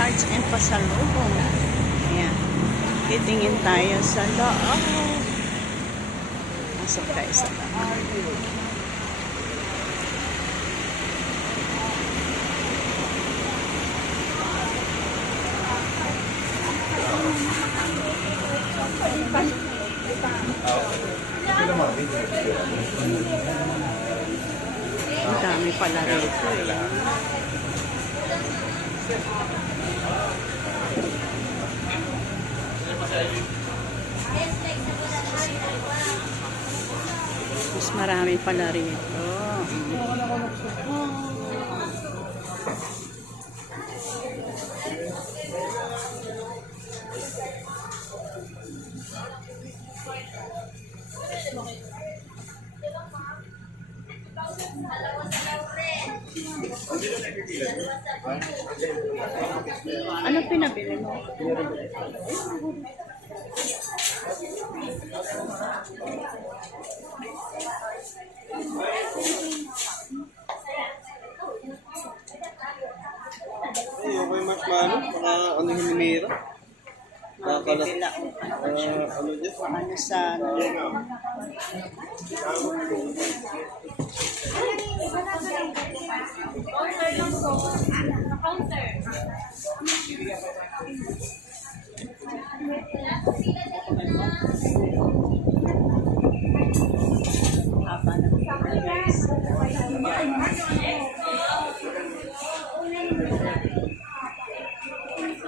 cards and pasalubong. Ayan. Titingin tayo sa loob. Masok tayo sa loob. Ang dami pala rito eh. Mas marami pala rito. Ano pinabili mo? Ay, okay mas mano, mga ano yung numero. Nakakalat. Ah, ano dyan? Ano sa ano? Haba na.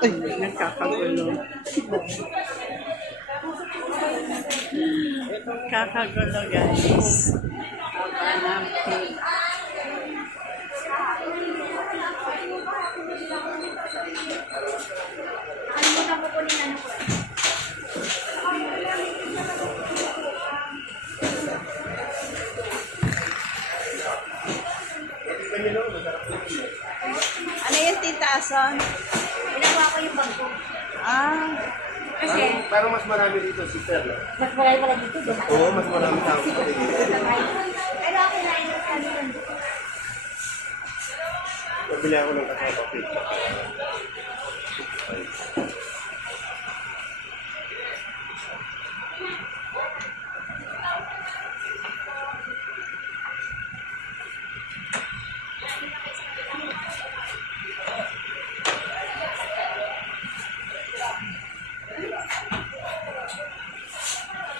Ay, nagkakagulo. Kakagulo guys. Haba natin. Ano yung titason? Ginawa ko yung bangko. Ah. Kasi, Parang, parang mas marami dito, sister. no? mas marami pala dito. doon. Oo, mas marami tao sa dito. Pero ako na yung sabi ng Pabili ako ng katawan coffee.